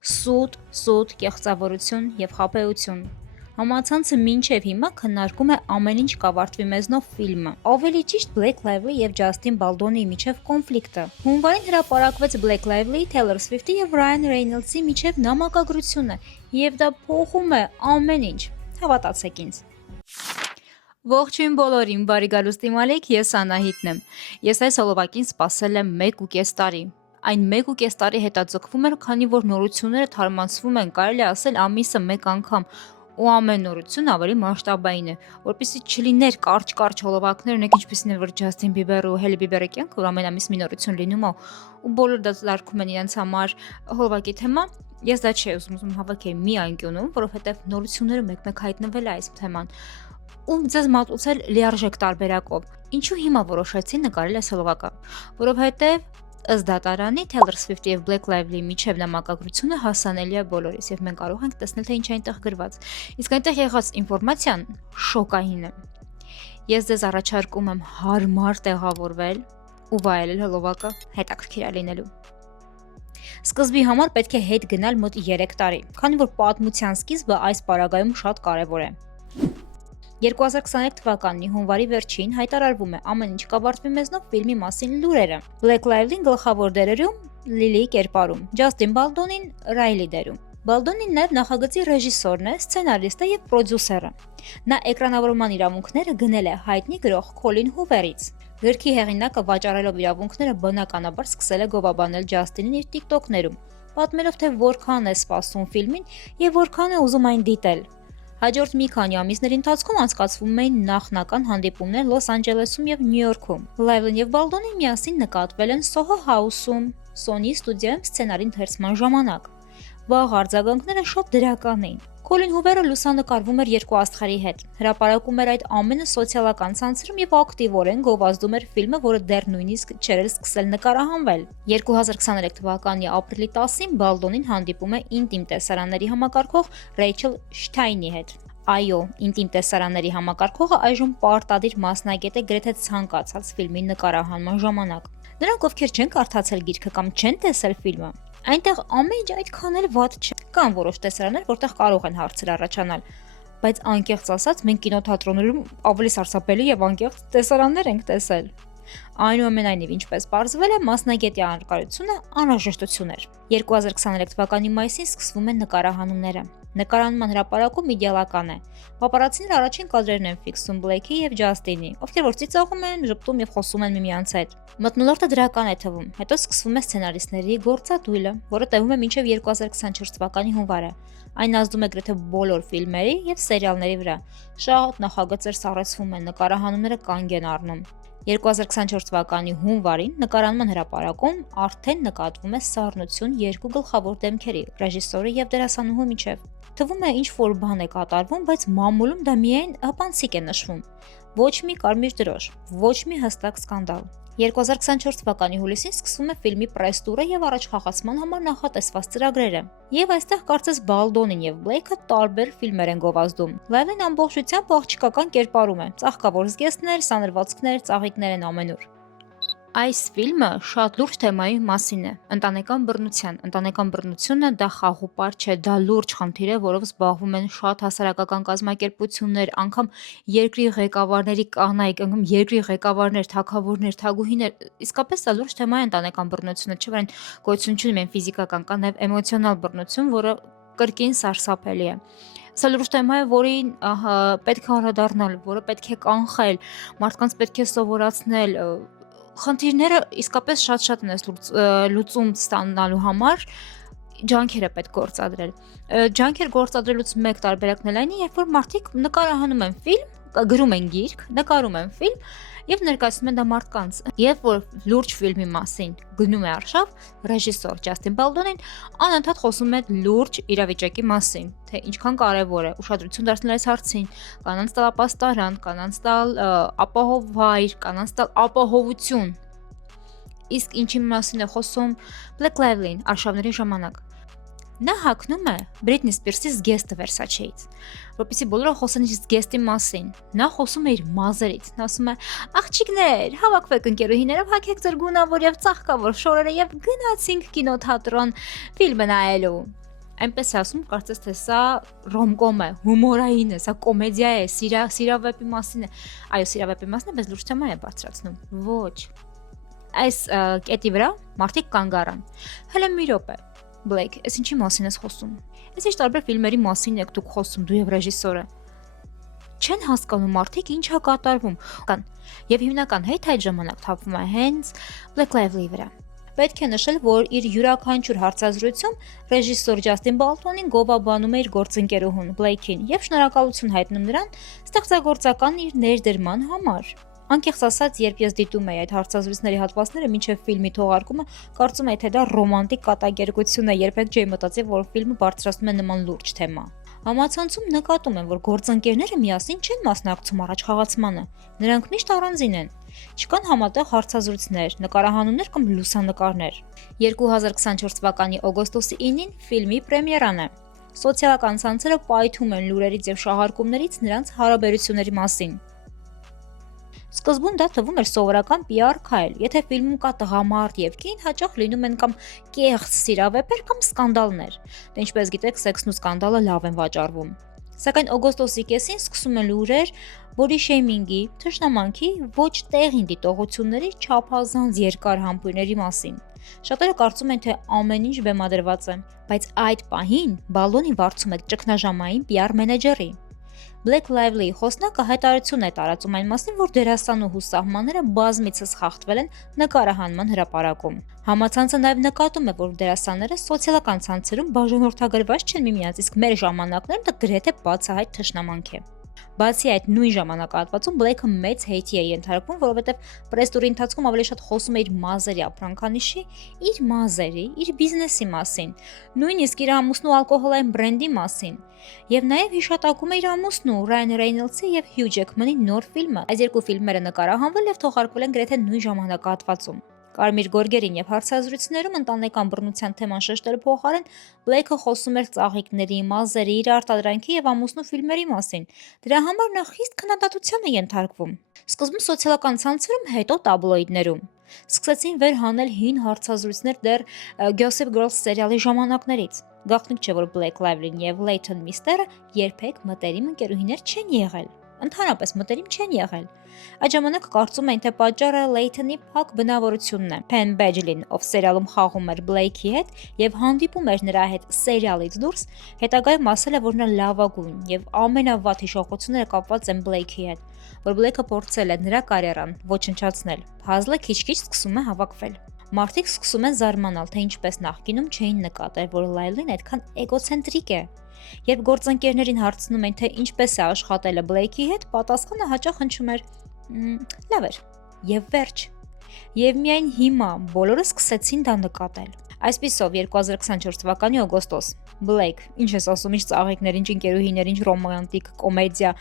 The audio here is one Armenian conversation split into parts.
Սուտ, կեղծավորություն և խաբեություն։ Համացանցը մինչև հիմա քննարկում է ամեն ինչ կավարտվի մեզնով ֆիլմը։ Ավելի ճիշտ Blake Lively և Ջասթին Բալդոնիի միջև կոնֆլիկտը։ Հունվարին հրապարակվեց Blake Lively, Taylor Swift-ի և Ryan Reynolds-ի միջև նամակագրությունը, և դա փոխում է ամեն ինչ։ Հավատացեք ինձ։ Ողջույն բոլորին, բարի գալուստի մալիք, ես Անահիտն եմ։ Ես այս հոլովակին սպասել եմ 1.5 տարի։ Այն 1.5 տարի հետաձգվում էր, քանի որ նորությունները թարմացվում են, կարելի ասել ամիսը մեկ անգամ, ու ամեն նորություն ավելի մասշտաբային է, որպեսզի չլիներ կարճ հոլովակներ, ունեք ինչպիսին է, որ Ջասթին Բիբերը ու Հելի Բիբերը կյանք, որ ամեն ամիս մի նորություն լինում է, ու բոլորը դա լարքում են իրենց համար հոլովակի թեմա։ Ես դա չի ուզում հավաքել մի անկյունում, որովհետև նորությունները մեկ-մեկ հայտնվել է այս թեման, ու ձեզ մատուցել լիարժեք տարբերակով։ Ինչու հիմա որոշեցի նկարել այս հոլովակը, որովհետև ըստ դատարանի Taylor Swift-ի և Blake Lively-ի միջև նամակագրությունը հասանելի է բոլորիս, և մենք կարող ենք տեսնել, թե ինչ է այնտեղ գրված։ Իսկ այնտեղ եղած ինֆորմացիան շոկային է։ Ես ձեզ առաջարկում եմ հարմար տեղավորվել ու վայելել հոլովակը, հետաքրքիր է լինելու։ Սկզբի համար պետք է հետ գնալ մոտ 3 տարի, քանի որ պատմության սկիզբը այս պարագայում շատ կարևոր է։ 2023 թվականի հունվարի վերջին հայտարարվում է ամեն ինչ կավարտվի մեզնով ֆիլմի մասին լուրերը։ Blake Lively-ին գլխավոր դերերում Լիլիի կերպարում, Ջասթին Բալդոնին Ռայլի դերում։ Բալդոնին նաև նախագծի ռեժիսորն է, սցենարիստը և պրոդյուսերը։ Նա էկրանավորման իրավունքները գնել է հայտնի գրող Քոլին Հուվերից։ Գրքի հեղինակը վաճառելով իրավունքները բնականաբար սկսել է գովաբանել Ջասթինին իր TikTok-ներում, պատմելով, թե որքան է սպասում ֆիլմին և որքան է ուզում այն դիտել։ Հաջորդ մի քանի ամիսների ընթացքում անցկացվում էին նախնական հանդիպումներ Լոս Անջելեսում և Նյու Յորքում։ Lively-ն և Բալդոնին միասին նկատվել են Soho House-ում, Sony ստուդիայում սցենարի ընթերցման ժամանակ։ Վաղ արձագանքները շատ դրական էին։ Քոլին Հուվերը լուսանկարվում էր երկու աստղերի հետ, հրապարակում էր այդ ամենը սոցիալական ցանցերում և ակտիվորեն գովազդում էր ֆիլմը, որը դեռ նույնիսկ չէր սկսել նկարահանվել։ 2023 թվականի ապրիլի 10-ին Բալդոնին հանդիպում է ինտիմ տեսարանների համակարգող Ռեյչել Շթայնի հետ։ Այո, ինտիմ տեսարանների համակարգողը այժմ պարտադիր մասնագետ է գրեթե ցանկացած ֆիլմի նկարահանման ժամանակ։ Նրանք, ովքեր չեն կարդացել գիրքը կամ չեն տեսել ֆիլմը, այնտեղ ամեն ինչ այդքան էլ վատ չէ։ Կան որոշ տեսարաններ, որտեղ կարող են հարցեր առաջանալ, բայց անկեղծ ասած, մենք կինոթատրոններում ավելի սարսափելի եւ անկեղծ տեսարաններ ենք տեսել։ Այնուամենայնիվ, ինչպես պարզվել է, մասնագետի առկայությունը անհրաժեշտություն էր։ 2023 թվականի մայիսին սկսվում են նկարահանումները։ Նկարահանման հրապարակում իդեալական է։ Պապարացիները առաջին կադրերն են ֆիքսում Բլեյքի և Ջասթինի, ովքեր որ ծիծաղում են, ժպտում և խոսում են միմյանց հետ։ Մթնոլորտը դրական է թվում, հետո սկսվում է սցենարիստների գործադույլը, որը տևում է մինչև 2024 թվականի հունվարը։ Այն ազդում է գրեթե բոլոր ֆիլմերի և սերիալների վրա։ Շատ նախագծեր սառեցվում են, նկարահանումները կանգ են առնում։ 2024 թվականի հունվարին նկարահանման հրապարակում արդեն նկատվում է սառնություն երկու գլխավոր դեմքերի՝ ռեժիսորի և դերասանուհու միջև։ Թվում է ինչ-որ բան է կատարվում, բայց մամուլում դա միայն հպանցիկ է նշվում։ Ոչ մի կարմիր դրոշ, ոչ մի հստակ սկանդալ։ 2024 թվականի հուլիսին սկսվում է ֆիլմի պրես-տուրը և առաջխաղացման համար նախատեսված ծրագրերը։ Եվ այստեղ կարծես Բալդոնին և Բլեյքը տարբեր ֆիլմեր են գովազդում։ Լայվլին ամբողջությամբ աղջիկական կերպարում է, ծաղկավոր զգեստներ, սանրվածքներ, ծաղիկներ են ամենուր։ Այս ֆիլմը շատ լուրջ թեմայի մասին է՝ ընտանեկան բռնության։ Ընտանեկան բռնությունը դա խաղուպար չէ, դա լուրջ խնդիր է, որով զբաղվում են շատ հասարակական կազմակերպություններ, անգամ երկրի ղեկավարների կանայք, անգամ երկրի ղեկավարներ, թագավորներ, թագուհիներ։ Իսկապես դա լուրջ թեմա է ընտանեկան բռնությունը, չէ՞ որ այն գոյություն չունի միայն ֆիզիկական, կա նաև էմոցիոնալ բռնություն, որը կրկին սարսափելի է։ Սա լուրջ թեմա է, որին պետք է անդրադառնալ, որը պետք է կանխել, մարդկանց պետք է սովորացնել։ Խնդիրները իսկապես շատ են լուծում ստանալու համար ջանքեր է պետք գործադրել։ Ջանքեր գործադրելուց մեկ տարբերակն էլ այն է, երբ որ մարդիկ նկարահանում են ֆիլմ, գրում են գիրք, նկարում են ֆիլմ եւ ներկայացնում են դա մարդկանց։ Երբ որ լուրջ ֆիլմի մասին գնում է արշավ, ռեժիսոր Ջասթին Բալդոնին անընդհատ խոսում է լուրջ իրավիճակի մասին, թե ինչքան կարևոր է ուշադրություն դարձնել այս հարցին, կանանց տալ ապաստարան, կանանց տալ ապահով վայր, կանանց տալ ապահովություն։ Իսկ ինչի մասին է խոսում Blake Lively-ն արշավների ժամանակ։ Նա հագնում է Բրիթնի Սպիրսի զգեստը Versace-ից, որպեսզի բոլորը խոսեն իր զգեստի մասին։ Նա խոսում է իր մազերից։ Նա ասում է. «Աղջիկներ, հավաքվեք ընկերուհիներով, հագեք ձեր գունավոր եւ ծաղկավոր շորերը եւ գնացինք կինոթատրոն ֆիլմը նայելու»։ Այնպես է ասում, կարծես թե սա ռոմկոմ է, հումորային է, սա կոմեդիա է, սիրավեպի մասին է։ Այո, սիրավեպի մասին է, բայց լուրջ թեմա է բարձրացնում։ Ոչ։ Այս կետի վրա մարդիկ կանգ առան։ Հələ մի րոպե։ Բլեյք, ես ինչի մասին ես խոսում։ Ես ինչ տարբեր ֆիլմերի մասին եք դուք խոսում, դու եւ ռեժիսորը։ Չեն հասկանում մարդիկ ինչ է կատարվում։ Եվ հիմնական հեյթը այդ ժամանակ թափվում է հենց Black Lively վրա։ Պետք է նշել, որ իր յուրաքանչյուր հարցազրույցում ռեժիսոր Ջաստին Բալթոնին գովաբանում է իր գործընկերուհուն Բլեյքին եւ շնորհակալություն հայտնում նրան ստեղծագործական իր ներդրման համար։ Անկեղծ ասած, երբ ես դիտում էի այդ հարցազրույցների հատվածները մինչև ֆիլմի թողարկումը, կարծում էի, թե դա ռոմանտիկ կատակերգություն է, երբեք չէի մտածի, որ ֆիլմը բարձրացնում է նման լուրջ թեմա։ Համացանցում նկատում եմ, որ գործընկերները միասին չեն մասնակցում առաջխաղացմանը։ Նրանք միշտ առանձին են։ Չկան համատեղ հարցազրույցներ, նկարահանումներ կամ լուսանկարներ։ 2024 թվականի օգոստոսի 9-ին ֆիլմի պրեմիերան է։ Սոցիալական ցանցերը պայթում են լուրերից եւ շահարկումներից նրանց հարաբերությունների մասին։ Սկզբում դա թվում էր սովորական PR քայլ, եթե ֆիլմում կա տղամարդ եւ կին, հաճախ լինում են կամ կեղծ սիրավեպեր կամ սկանդալներ։ Դե ինչպես գիտեք, սեքսն ու սկանդալը լավ են վաճառվում։ Սակայն օգոստոսի կեսին սկսում են լուրեր բոդի շեյմինգի, թշնամանքի, ոչ տեղին դիտողությունների չափազանց երկար համբույրների մասին։ Շատերը կարծում են, թե ամեն ինչ բեմադրված է, բայց այդ պահին բալոնին վարձում է ճգնաժամային PR մենեջերի։ Black Lively խոսնակը հայտարարություն է տարածում այն մասին, որ դերասանուհու սահմանները բազմիցս խախտվել են նկարահանման հրապարակում։ Համացանցը նաև նկատում է, որ դերասանները սոցիալական ցանցերում բաժանորդագրված չեն միմյանց, իսկ մեր ժամանակներում դա գրեթե բացահայտ թշնամանք է։ Բացի այդ նույն ժամանակահատվածում Բլեյքը մեծ հեյթի է ենթարկվում, որովհետև պրես-տուրի ընթացքում ավելի շատ խոսում է իր մազերի ապրանքանիշի, իր մազերի, իր բիզնեսի մասին, նույնիսկ իր ամուսնու ալկոհոլային բրենդի մասին։ Եվ նաև հիշատակում է իր ամուսնու Ռայան Ռեյնոլդսի եւ Հյու Ջեքմանի նոր ֆիլմը։ Այս երկու ֆիլմերը նկարահանվել եւ թողարկվել են գրեթե նույն ժամանակահատվածում։ Կարմիր գորգերին եւ հարցազրույցներում ընտանեկան բռնության թեման շեշտելու փոխարեն Բլեյքը խոսում էր ծաղիկների, մազերի, իր արտադրանքի եւ ամուսնու ֆիլմերի մասին։ Դրա համար նա խիստ քննադատության է ենթարկվում։ Սկզբում սոցիալական ցանցերում, հետո տաբլոիդներում սկսեցին վեր հանել հին հարցազրույցներ դեռ Gossip Girl սերիալի ժամանակներից։ Գաղտնիք չէ, որ Black Lively-ն եւ Leighton Meester-ը երբեք մտերիմ ընկերուհիներ չեն եղել։ Ընդհանրապես մտերիմ չեն եղել։ Այդ ժամանակ կարծում էին, թե պատճառը Leighton-ի փակ բնավորությունն է։ Penn Badgley, ով սերիալում խաղում էր Blake-ի հետ եւ հանդիպում էր նրա հետ սերիալից դուրս, հետագայում ասել է, որ նա լավագույն եւ ամենավատ հիշողությունները կապված են Blake-ի հետ, որ Blake-ը փորձել է նրա կարիերան ոչնչացնել։ Փազլը քիչ-քիչ սկսում է հավաքվել։ Մարդիկ սկսում են զարմանալ, թե ինչպես նախկինում չէին նկատել, որ Լայլին այդքան էգոցենտրիկ է։ Երբ գործընկերներին հարցնում են, թե ինչպես է աշխատելը Բլեյքի հետ, պատասխանը հաճախ հնչում էր. լավ էր, եւ վերջ։ Եվ միայն հիմա բոլորը սկսեցին դա նկատել։ Այսպիսով 2024 թվականի օգոստոս Բլեյք, ինչ ես ասում, ինչ ծաղիկներ, ինչ ընկերուհիներ, ինչ ռոմանտիկ կոմեդիա,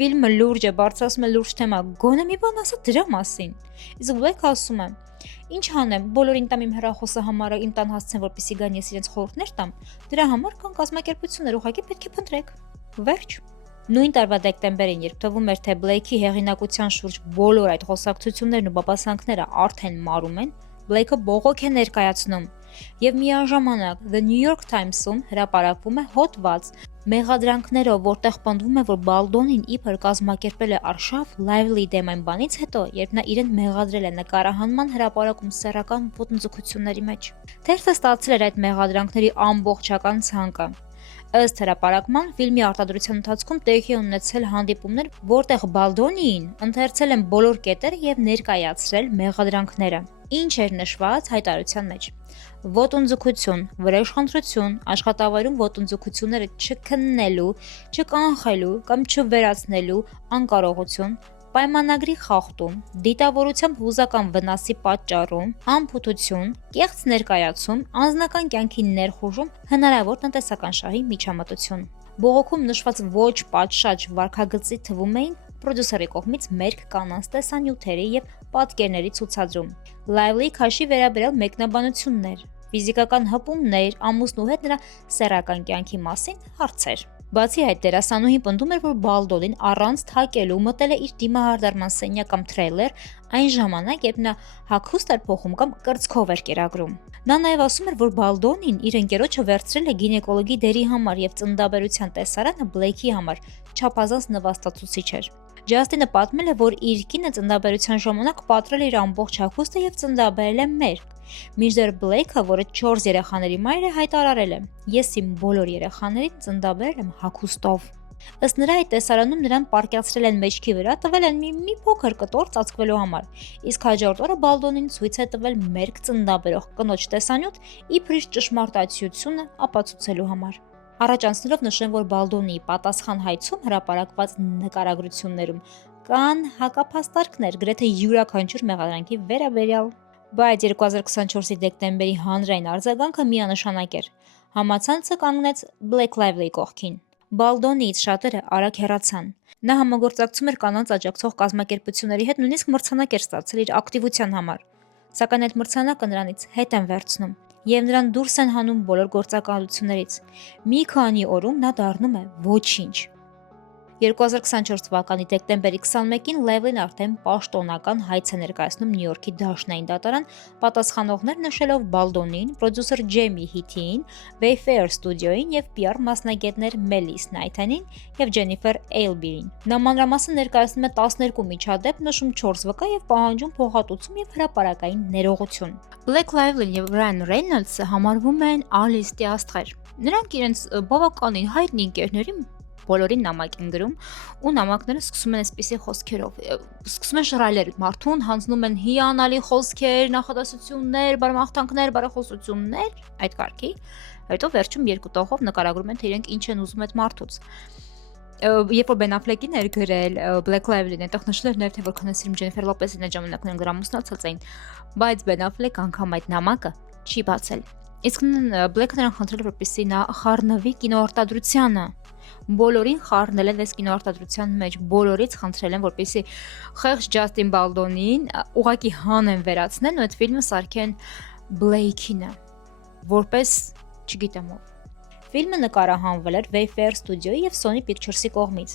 ֆիլմը լուրջ է, բարձրացնում է լուրջ թեմա, գոնե մի բան ասա դրա մասին։ Իսկ Բլեյքը ասում է. Ինչ հանեմ, բոլորին տամ իմ հեռախոսը համարը իմ տան հասցեն, որպեսզի գան ես իրենց խորհուրդներ տամ, դրա համար կան կազմակերպություններ, ուղղակի պետք է փնտրեք։ Վերջ։ Նույն տարվա դեկտեմբերին, երբ թվում էր, թե Բլեյքի հեղինակության շուրջ բոլոր այդ խոսակցություններն ու բաբասանքները արդեն մարում են, Բլեյքը բողոք է ներկայացնում եւ միաժամանակ The New York Times-ում հրապարակվում է հոդված մեղադրանքներով, որտեղ պնդվում է, որ Բալդոնին իբր կազմակերպել է արշավ Lively դեմ այն բանից հետո, երբ նա իրեն մեղադրել է նկարահանման հրապարակում սեռական ոտնձգությունների մեջ։ Թերթը ստացել էր այդ մեղադրանքների ամբողջական ցանկը։ Ըստ հրապարակման, ֆիլմի արտադրության ընթացքում տեղի ունեցել հանդիպումներ, որտեղ Բալդոնին ընթերցել են բոլոր կետերը եւ ներկայացրել մեղադրանքները։ Ինչ էր նշված հայտարարության մեջ։ Ոտնձգություն, վրեժխնդրություն, աշխատավայրում ոտնձգությունները չքննելու, չկանխելու կամ չվերացնելու անկարողություն, պայմանագրի խախտում, դիտավորությամբ հուզական վնասի պատճառում, անփութություն, կեղծ ներկայացում, անձնական կյանքի ներխուժում, հնարավոր տնտեսական շահի միջամտություն։ Բողոքում նշված ոչ պատշաճ վարքագծի թվում էին պրոդյուսերի կողմից մերկ կանանց տեսանյութերի եւ պատկերների ցուցադրում։ Lively քաշի վերաբերյալ մեկնաբանություններ, ֆիզիկական հպումներ, ամուսնու հետ նրա սեռական կյանքի մասին հարցեր։ Բացի այդ, դերասանուհին պնդում էր, որ Բալդոնին առանց թակելու մտել է իր դիմահարդարման սենյակ կամ թրեյլեր այն ժամանակ, երբ նա հագուստ էր փոխում կամ կրծքով էր կերակրում։ Նա նաև ասում էր, որ Բալդոնին իր ընկերոջը վերցրել է գինեկոլոգի դերի համար եւ ծննդաբերության տեսարանը Բլեյքի համար չափազանց նվաստացուցիչ էր։ Ջասթինը պատմել է, որ իր կինը ծննդաբերության ժամանակ պատրել իր ամբողջ հագուստը եւ ծննդաբերել է մերկ։ Մինչդեռ Բլեյքը, որը 4 երեխաների մայր է, հայտարարել է. «Ես իմ բոլոր երեխաներին ծննդաբերել եմ հագուստով»։ Ըստ նրա, այդ տեսարանում նրան պառկյացրել են մեջքի վրա, տվել են մի փոքր կտոր ծածկվելու համար, իսկ հաջորդ օրը Բալդոնին ցույց է տվել մերկ ծննդաբերող կնոջ տեսանյութ իբր իր ճշմարտացիությունը ապացուցելու համար։ Առաջ անցնելով նշեմ, որ Բալդոնիի պատասխան հայցում հրապարակված նկարագրություններում կան հակափաստարկներ գրեթե յուրաքանչյուր մեղադրանքի վերաբերյալ։ Բայց 2024-ի դեկտեմբերի հանրային արձագանքը միանշանակ էր։ Համացանցը կանգնեց Black Lively կողքին։ Բալդոնիից շատերը արագ հեռացան։ Նա համագործակցում էր կանանց աջակցող կազմակերպությունների հետ, նույնիսկ մրցանակ էր ստացել իր ակտիվության համար։ Սակայն այդ մրցանակը նրանից հետ են վերցնում եւ նրան դուրս են հանում բոլոր գործակալություններից։ Մի քանի օրում նա դառնում է ոչինչ։ 2024 թվականի դեկտեմբերի 21-ին Լևլին արդեն պաշտոնական հայց է ներկայացնում Նյու Յորքի դաշնային դատարան, պատասխանողներ նշելով Բալդոնին, պրոդյուսեր Ջեյմի Հիթիին, Wayfair ստուդիոին եւ PR մասնագետներ Մելիս Նայթանին եւ Ջենիֆեր Էյլբիրին։ Նա մանրամասն ներկայացնում է 12 միջադեպ, նշում 4 վկա եւ պահանջում փոխհատուցում եւ հրապարակային ներողություն։ Black Lively-ն եւ Ryan Reynolds-ը համարվում են A-լիստի աստղեր։ Նրանք իրենց բավականին հայտնի ընկերներին բոլորին նամակ են գրում ու նամակները սկսում են այսպիսի խոսքերով, սկսում են շռայլել մարդուն, հանձնում են հիանալի խոսքեր, նախադասություններ, բարմաղթանքներ, բարեխոսություններ, այդ կարգի, հետո վերջում երկու տողով նկարագրում են, թե իրենք ինչ են ուզում այդ մարդուց։ Երբ որ Ben Affleck-ին էր գրել Black Lively-ն, այնտեղ նշել էր նաև թե որքան է սիրում Ջենիֆեր Լոպեսին այդ ժամանակներն գրամուսնացած էին, բայց Ben Affleck անգամ այդ նամակը չի բացել։ Իսկ Black-ը նրան խնդրել որպեսզի նա խառնվի կինոարտադրությանը։ Բոլորին խառնել են այս կինոարտադրության մեջ, բոլորից խնդրել են որպեսզի խեղճ Ջասթին Բալդոնին ուղակի հանեն վերացնեն ու այդ ֆիլմը սարքեն Բլեյքինը, որպես չգիտեմ ով։ Ֆիլմը նկարահանվել էր Wayfair ստուդիոյի եւ Sony Pictures-ի կողմից։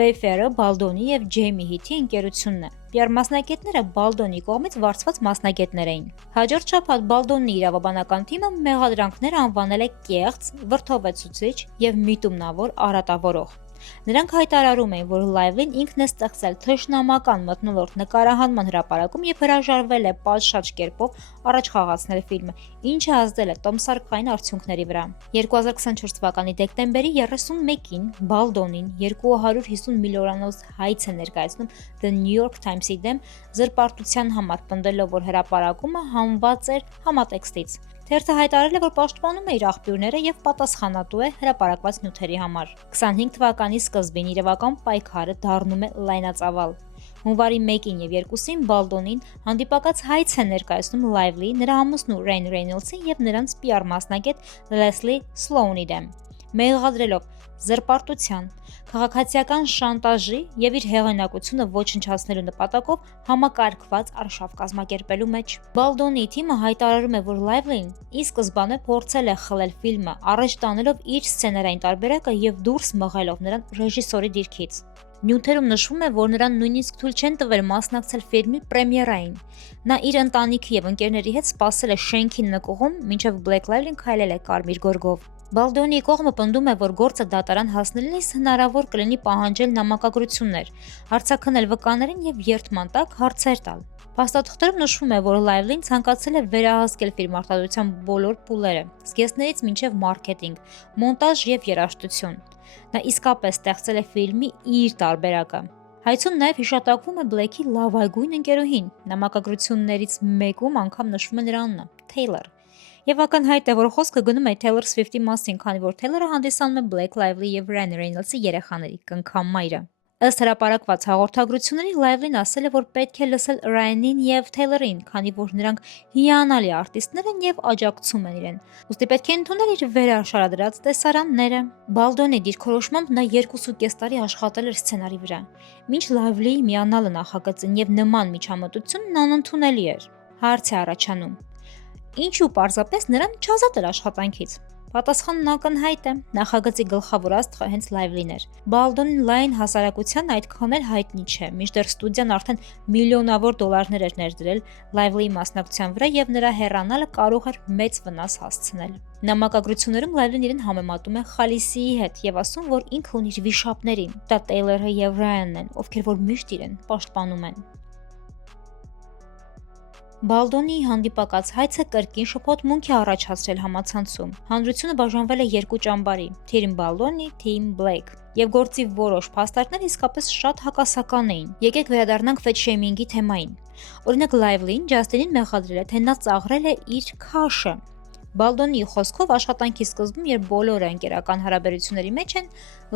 Wayfair-ը Բալդոնի եւ Ջեյմի Հիթի ընկերությունն է։ PR մասնագետները Բալդոնի կողմից վարձված մասնագետներ էին։ Հաջորդ շաբաթ Բալդոնի իրավաբանական թիմը մեղադրանքները անվանել է կեղծ, վրդովեցուցիչ եւ միտումնավոր արատավորող։ Նրանք հայտարարում էին, որ Lively-ն ինքն է ստեղծել թշնամական մթնոլորտ նկարահանման հրապարակում եւ հրաժարվել է պատշաճ կերպով առաջ խաղացնել ֆիլմը, ինչը ազդել է տոմսարկային արդյունքների վրա։ 2024 թվականի դեկտեմբերի 31-ին Բալդոնին 250 միլիոնանոց հայց է ներկայացնում The New York Times-ի դեմ զրպարտության համար, պնդելով, որ հրապարակումը հանված էր համատեքստից։ Թերթը հայտարարել է, որ պաշտպանում է իր աղբյուրները եւ պատասխանատու է հրապարակված նյութերի համար։ 25 թվականի սկզբին իրավական պայքարը դառնում է լայնածավալ։ Հունվարի 1-ին եւ 2-ին Բալդոնին հանդիպակաց հայց է ներկայացնում Lively, նրա ամուսնու Ryan Reynolds-ին եւ նրանց PR մասնագետ Leslie Sloan-ի դեմ, մեղադրելով զրպարտության, քաղաքացիական շանտաժի եւ իր հեղինակությունը ոչնչացնելու նպատակով համակարգված արշավ կազմակերպելու մեջ։ Բալդոնի թիմը հայտարարում է, որ Lively-ն ի սկզբանե փորձել է խլել ֆիլմը, առաջ տանելով իր սցենարային տարբերակը եւ դուրս մղելով նրան ռեժիսորի դիրքից։ Նյութերում նշվում է, որ նրան նույնիսկ թույլ չեն տվել մասնակցել ֆիլմի պրեմիերային։ Նա իր ընտանիքի եւ ընկերների հետ սպասել է շենքի նկուղում, մինչեւ Black Lively-ն քայլել է կարմիր գորգով։ Բալդոնիի կողմը պնդում է, որ գործը դատարան հասնելիս հնարավոր կլինի պահանջել նամակագրություններ, հարցաքննել վկաներին եւ երդման տակ հարցեր տալ։ Փաստաթղթերում նշվում է, որ Lively-ն ցանկացել է վերահսկել ֆիլմարտադրության բոլոր փուլերը, զգեստներից մինչև մարքեթինգ, մոնտաժ եւ երաժշտություն։ Նա իսկապես ստեղծել է ֆիլմի իր տարբերակը։ Հայցում նաև հիշատակվում է Բլեյքի լավագույն ընկերուհին, նամակագրություններից մեկում անգամ նշվում է նրա անունը՝ Taylor։ Եվ ակնհայտ է, որ խոսքը գնում է Taylor Swift-ի մասին, քանի որ Taylor-ը հանդիսանում է Black Lively եւ Ryan Reynolds-ի երեխաների կնքան մայրը։ Ըստ հրապարակված հաղորդագրությունների Lively-ն ասել է, որ պետք է լսել Ryan-ին եւ Taylor-ին, քանի որ նրանք հիանալի արտիստներ են եւ աջակցում են իրեն։ Ուստի պետք է ընդունել իր վերաշարադրած տեսարանները։ Բալդոնի դիրքորոշմամբ նա 2.5 տարի աշխատել էր սցենարի վրա, մինչ Lively-ի միանալը նախագծին եւ նման միջամտությունն անընդունելի էր։ Հարց է առաջանում. ինչու պարզապես նրան չազատ էր աշխատանքից։ Պատասխանն ակնհայտ է, նախագծի գլխավոր աստղը հենց Լայվլին էր։ Բալդոնին լայն հասարակության այդքան էլ հայտնի չէ, մինչդեռ ստուդիան արդեն միլիոնավոր դոլարներ էր ներդրել Լայվլիի մասնակցության վրա եւ նրա հեռանալը կարող էր մեծ վնաս հասցնել։ Նամակագրություններում Լայվլին իրեն համեմատում է Խալիսիի հետ եւ ասում, որ ինքը ունի իր վիշապներին, դա Տեյլորը եւ Ռայանն են, ովքեր որ միշտ իրեն պաշտպանում են։ Բալդոնիի հանդիպակաց հայցը կրկին շփոթմունք է առաջացրել համացանցում։ Հանրությունը բաժանվել է երկու ճամբարի՝ Թիմ Բալդոնի, Թիմ Բլեյք, եւ գործի որոշ փաստարկներ իսկապես շատ հակասական էին։ Եկեք վերադառնանք ֆեթ շեյմինգի թեմային։ Օրինակ Լայվլին Ջաստինին մեղադրել է, թե նա ծաղրել է իր քաշը։ Բալդոնիի խոսքով աշխատանքի սկզբում, երբ բոլորը ընկերական հարաբերությունների մեջ են,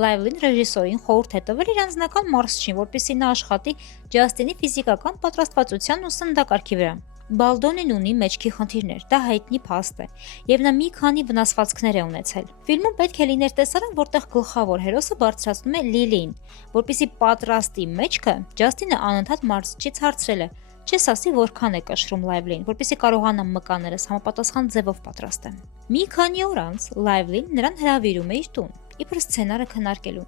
Լայվլին ռեժիսորին խորհուրդ է տվել իր անձնական մարզչին, որպեսզի նա աշխատի Ջաստինի ֆիզիկական պատրաստվածության ու սննդակարգի վրա։ Բալդոնին ունի մեջքի խնդիրներ, դա հայտնի փաստ է, եւ նա մի քանի վնասվածքներ է ունեցել։ Ֆիլմում պետք է լիներ տեսարան, որտեղ գլխավոր հերոսը բարձրացնում է Լիլիին, որպեսզի պատրաստի մեջքը, Ջաստինը անընդհատ մարզչից հարցրել է. «Չես ասի որքան է կշռում Լայվլին, որպեսզի կարողանա մկաներս համապատասխան ձևով պատրաստեմ»։ Մի քանի օր անց Լայվլին նրան հրավիրում է իր տուն, իբր սցենարը քննարկելու։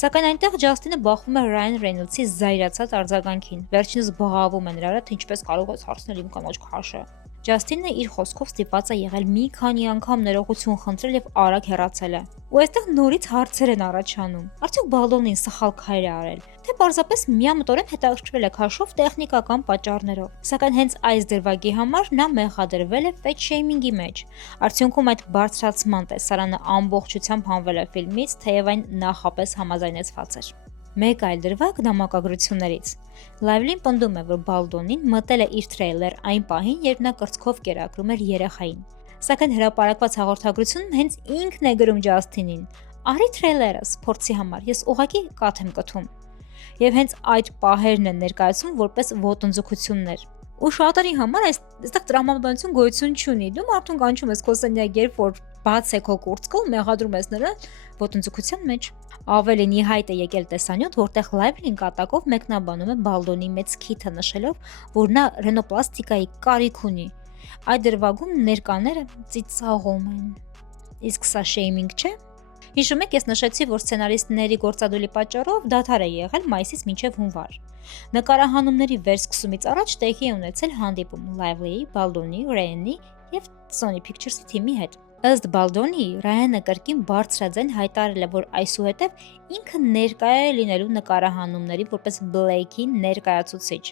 Սակայն այնտեղ Ջաստինը բախվում է Ռայան Ռեյնոլդսի զայրացած արձագանքին։ Վերջինս բղավում է նրա, թե ինչպես կարող ես հարցնել իմ կանոջ քաշը։ Ջաստինը իր խոսքով ստիպված է եղել մի քանի անգամ ներողություն խնդրել եւ արագ հեռացել է։ Ու այստեղ նորից հարցեր են առաջանում։ Արդյոք Բալդոնին սխալ քայլ է արել, թե պարզապես միամտորեն հետաքրքրվել է քաշով տեխնիկական պատճառներով։ Սակայն հենց այս դրվագի համար նա մեղադրվել է ֆեթ շեյմինգի մեջ։ Արդյունքում այդ բարձրացման տեսարանը ամբողջությամբ հանվել է ֆիլմից, թեև այն նախապես համաձայնեցված էր։ Մեկ այլ դրվագ նամակագրություններից։ Լայվլին պնդում է, որ Բալդոնին մտել է իր թրեյլեր այն պահին, երբ նա կրծքով կերակրում էր երեխային։ Սակայն հրապարակված հաղորդագրությունում հենց ինքն է գրում Ջաստինին. «Արի թրեյլերս փորձի համար, ես ուղղակի կաթ եմ կթում»։ Եվ հենց այդ պահերն են ներկայացում որպես ոտնձգություններ։ Ու շատերի համար այստեղ տրամաբանություն գոյություն չունի։ Դու մարդուն կանչում ես քո սենյակ, երբ որ բաց է քո կուրծքը ու մեղադրում ես նրան ոտնձգության մեջ։ Ավելին ի հայտ է եկել տեսանյութ, որտեղ Լայվլին կատակով մեկնաբանում է Բալդոնի մեծ քիթը, նշելով, որ նա ռենոպլաստիկայի կարիք ունի։ Այդ դրվագում ներկաները ծիծաղում են։ Իսկ սա շեյմինգ չէ։ Հիշում եք, ես նշեցի, որ սցենարիստների գործադուլի պատճառով դադար է եղել մայիսից մինչև հունվար։ Նկարահանումների վերսկսումից առաջ տեղի է ունեցել հանդիպում Լայվլիի, Բալդոնի, Ռայանի եւ Sony Pictures-ի թիմի հետ։ Ըստ Բալդոնի, Ռայանը կրկին բարձրաձայն հայտարարել է, որ այսուհետև ինքը ներկա է լինելու նկարահանումների որպես Բլեյքի ներկայացուցիչ։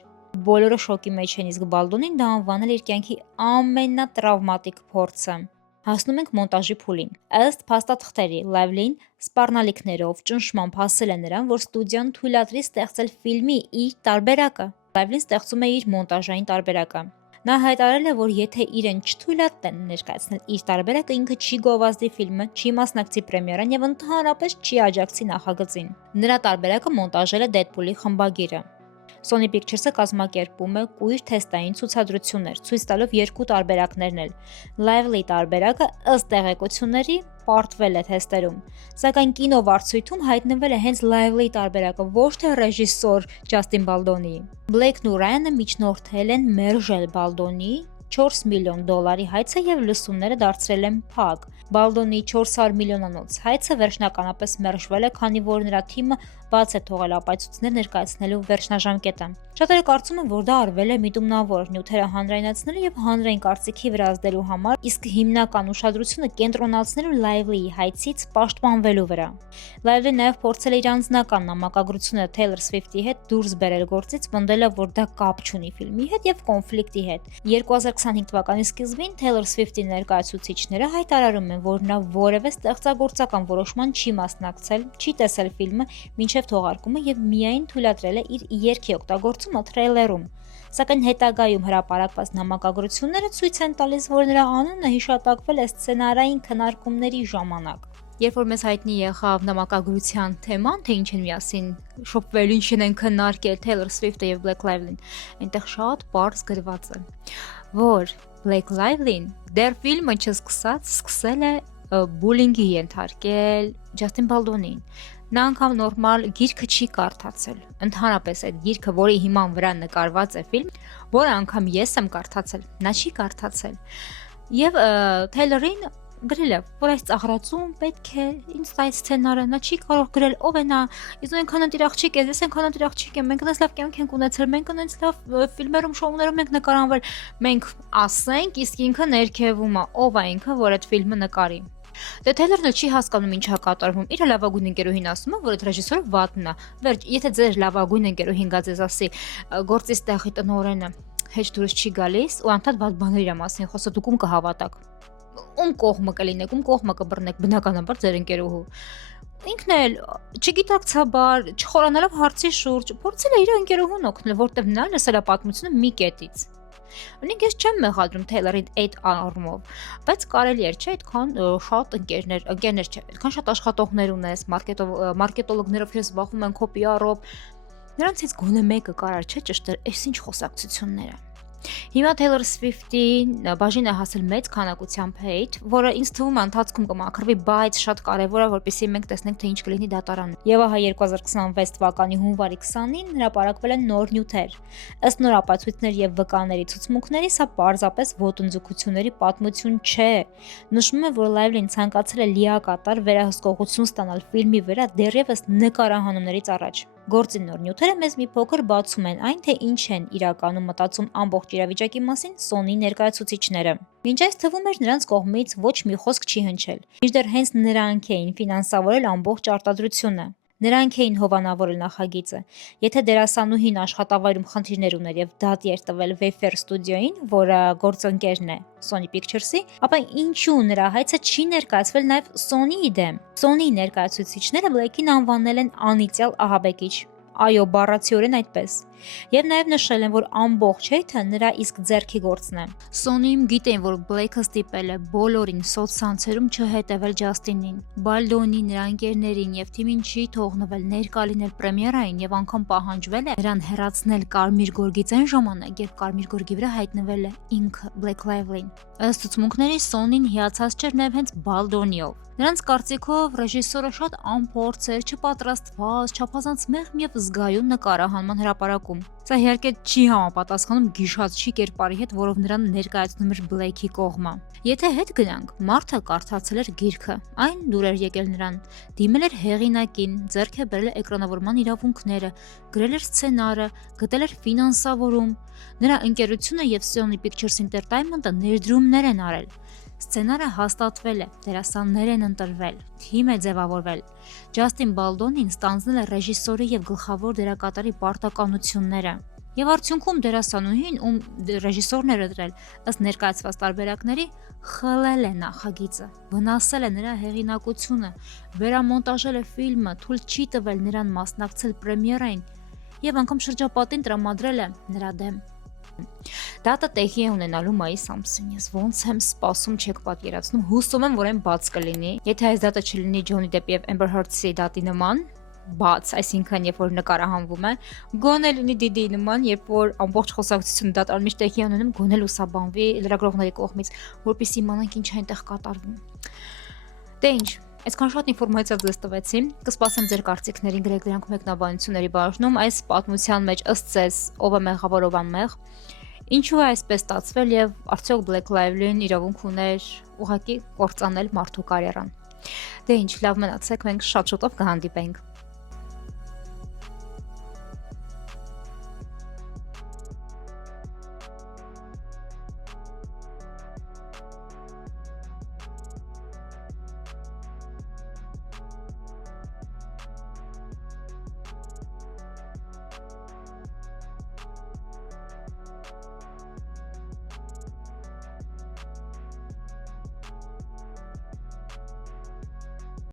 Բոլորը շոկի մեջ են, իսկ Բալդոնին դա անվանել իր կյանքի ամենատրավմատիկ փորձը։ Հասնում ենք մոնտաժի փուլին։ Ըստ փաստաթղթերի, Լայվլին սպառնալիքներով ճնշմամբ հասել է նրան, որ ստուդիան թույլատրի ստեղծել ֆիլմի իր տարբերակը։ Լայվլին ստեղծում է իր մոնտաժային տարբերակը։ Նա հայտարարել է, որ եթե իրեն չթույլատնեն ներկայացնել իր տարբերակը, ինքը չի գովազդի ֆիլմը, չի մասնակցի պրեմիերան եւ ընդհանրապես չի աջակցի նախագծին։ Նրա տարբերակը մոնտաժել է Դեդպուլի խմբագիրը։ Sony Pictures-ը կազմակերպում է կույր թեստային ցուցադրություններ, ցույց տալով երկու տարբերակներն էլ։ Lively տարբերակը ըստ տեղեկությունների պարտվել է թեստերում, սակայն կինովարձույթում հայտնվել է հենց Lively տարբերակը, ոչ թե ռեժիսոր Ջաստին Բալդոնի։ Բլեյքն ու Ռայանը միջնորդել են մերժել Բալդոնի $4 միլիոն հայցը եւ լսումները դարձրել են փակ։ Բալդոնի 400 միլիոնանոց հայցը վերջնականապես մերժվել է, քանի որ նրա թիմը բաց է թողել ապացույցներ ներկայացնելու վերջնաժամկետը։ Շատերը կարծում են, որ դա արվել է միտումնավոր նյութերը հանրայնացնելու եւ հանրային կարծիքի վրա ազդելու համար, իսկ հիմնական ուշադրությունը կենտրոնացնելու Lively-ի հայցից պաշտպանվելու վրա։ Lively-ն նաեւ փորձել է իր անձնական նամակագրությունը Taylor Swift-ի հետ դուրս բերել գործից, պնդելով, որ դա կապ չունի ֆիլմի հետ եւ կոնֆլիկտի հետ։ 2025 թվականի սկզբին Taylor Swift-ի ներկայացուցիչները հայտարարում են, որ նա որևէ ստեղծագործական որոշման չի մասնակցել, չի տեսել ֆիլմը մինչև թողարկումը եւ միայն թույլատրել է իր երգի օգտագործումը թրեյլերում։ Սակայն հետագայում հրապարակված նամակագրությունները ցույց են տալիս, որ նրա անունը հիշատակվել է սցենարային քննարկումների ժամանակ։ Երբ որ մեզ հայտնի եղավ նամակագրության թեման, թե ինչ են միասին շոփվել, ինչ են քննարկել Taylor Swift-ը եւ Blake Lively-ն, այնտեղ շատ պարզ գրված է, որ Blake Lively-ն դեռ ֆիլմը չսկսած սկսել է բուլինգի ենթարկել Ջաստին Բալդոնին։ Նա անգամ նորմալ գիրքը չի կարդացել։ Ընդհանրապես այդ գիրքը, որի հիման վրա նկարված է ֆիլմ, որը անգամ ես եմ կարդացել, նա չի կարդացել։ Եվ Թեյլորին գրել է, որ այս ծաղրածում պետք է ինձ տա այս սցենարը, նա չի կարող գրել ով է նա, ես այնքան ընտիր աղջիկ է, ես այնքան ընտիր աղջիկ եմ, մենք այնպես լավ կյանք ենք ունեցել, մենք այնպես լավ ֆիլմերում, շոուներում ենք նկարանվել, մենք ասենք, իսկ ինքը ներքևում է, ով է ինքը, որ այդ ֆիլմը նկարի։ Դե Թեյլորն էլ չի հասկանում ինչա կատարվում։ Իր լավագույն ընկերուհին ասում է, որ այդ ռեժիսորը վատն է։ Վերջ, եթե ձեր լավագույն ընկերուհին գա ձեզ ասի, գործի ստեղի տնօրենը հեչ դուրս չի գալիս ու անդադ վատ բաներ իր մասին խոսա, դուք ում կհավատաք։ Ում կողմը կլինեք, ում կողմը կբռնեք, բնականաբար ձեր ընկերուհու։ Ինքն էլ չգիտակցաբար, չխորանալով հարցի շուրջ, փորձել է իր ընկերուհուն օգնել, որտեղ նա լսել է պատմությունը մի կետից։ Ունենք ես չեմ մեղադրում Թեյլորին այդ առումով, բայց կարելի էր չէ այդքան շատ ընկերներ չէ, այդքան շատ աշխատողներ ունես, մարքետոլոգներով ես զբաղվում են քո PR-ով, նրանցից գոնե մեկը կարար չէ ճշտել, այս ինչ խոսակցությունները։ Հիմա Taylor Swift-ին բաժին է հասել մեծ քանակությամբ hate, որը ինձ թվում է ընթացքում կմաքրվի, բայց շատ կարևոր է, որպեսզի մենք տեսնենք, թե ինչ կլինի դատարանում։ Եվ ահա 2026 թվականի հունվարի 20-ին հրապարակվել են նոր նյութեր։ Ըստ նոր ապացույցներ եւ վկաների ցուցմունքների, սա պարզապես ոտնձգությունների պատմություն չէ։ Նշվում է, որ Lively-ն ցանկացել է լիակատար վերահսկողություն ստանալ ֆիլմի վրա դեռևս նկարահանումներից առաջ։ Գործի նոր նյութերը մեզ մի փոքր բացում են այն, թե ինչ են իրականում մտածում ամբողջ իրավիճակի մասին Sony ներկայացուցիչները։ Մինչ այս թվում էր նրանց կողմից ոչ մի խոսք չի հնչել, մինչդեռ հենց նրանք էին ֆինանսավորել ամբողջ արտադրությունը։ Նրանք էին հովանավորել նախագիծը։ Եթե դերասանուհին աշխատավայրում խնդիրներ ուներ եւ դատի էր տվել Wayfair Studio-ին, որը գործընկերն է Sony Pictures-ի, ապա ինչու նրա հայցը չի ներկայացվել նաեւ Sony-ի դեմ։ Sony-ի ներկայացուցիչները Blake-ին անվանել են անիծյալ ահաբեկիչ։ Այո, բառացիորեն այդպես։ Եվ նաև նշել են, որ ամբողջ հեյթը նրա իսկ ձեռքի գործն է։ Sony-ում գիտեն, որ Blake-ը ստիպել է բոլորին սոցցանցերում չհետևել Ջաստինին, Բալդոնին, նրա ընկերներին եւ թիմին չի թողնվել ներկա լինել պրեմիերային եւ անգամ պահանջվել է նրան հեռացնել Կարմիր գորգից այն ժամանակ, երբ Կարմիր գորգի վրա հայտնվել է ինքը Blake Lively-ն։ Ըստ ցուցմունքների Sony-ն հիացած չէր նաև հենց Բալդոնիով։ Նրանց կարծիքով ռեժիսորը շատ անփորձ էր, չպատրաստված, չափազանց մեղմ եւ զգայուն նկարահանման հրապարակում։ Սա իհարկե չի համապատասխանում գիշացչի կերպարի հետ, որով նրան ներկայացնում էր Blake-ի կողմը։ Եթե հետ գնանք, մարդը կարդացել էր գիրքը, այն դուր էր եկել նրան, դիմել էր հեղինակին, ձեռք է բերել էկրանավորման իրավունքները, գրել էր սցենարը, գտել էր ֆինանսավորում։ Նրա ընկերությունը եւ Sony Pictures Entertainment-ը ներդրումներ են արել։ Սցենարը հաստատվել է, դերասաններ են ընտրվել, թիմ է ձևավորվել։ Ջաստին Բալդոնին ստանձնել է ռեժիսորի եւ գլխավոր դերակատարի պարտականությունները։ Եվ արդյունքում դերասանուհին, ում ռեժիսորն էր դրել, ըստ ներկայացված տարբերակների, խլել է նախագիծը, վնասել է նրա հեղինակությունը, վերամոնտաժել է ֆիլմը, թույլ չի տվել նրան մասնակցել պրեմիերային եւ անգամ շրջապատին տրամադրել է նրա դեմ։ Դատը տեղի է ունենալու մայիս ամսին, ես ոնց եմ սպասում չեք պատկերացնում, հուսում եմ, որ այն բաց կլինի, եթե այս դատը չլինի Ջոնի Դեպի եւ Amber Heard-ի դատի նման, բաց, այսինքն երբ որ նկարահանվում է, գոնե լինի Դիդի նման, երբ որ ամբողջ խոսակցությունը դատարան մեջ տեղի ունենում, գոնե լուսաբանվի լրագրողների կողմից, որպեսզի իմանանք ինչ այնտեղ կատարվում։ Դե ինչ, այսքան շատ ինֆորմացիա ձեզ տվեցի, կսպասեմ ձեր կարծիքներին, գրեք դրանք մեկնաբանությունների բաժնում, այս պատմության մեջ ըստ ձեզ ով է մեղավոր, ով անմեղ, ինչու է այսպես ստացվել եւ արդյոք Blake Lively-ն իրավունք ուներ ուղղակի կործանել մարդու կարիերան։ Դե ինչ, լավ մնացեք, մենք շատ շուտով կհանդիպենք։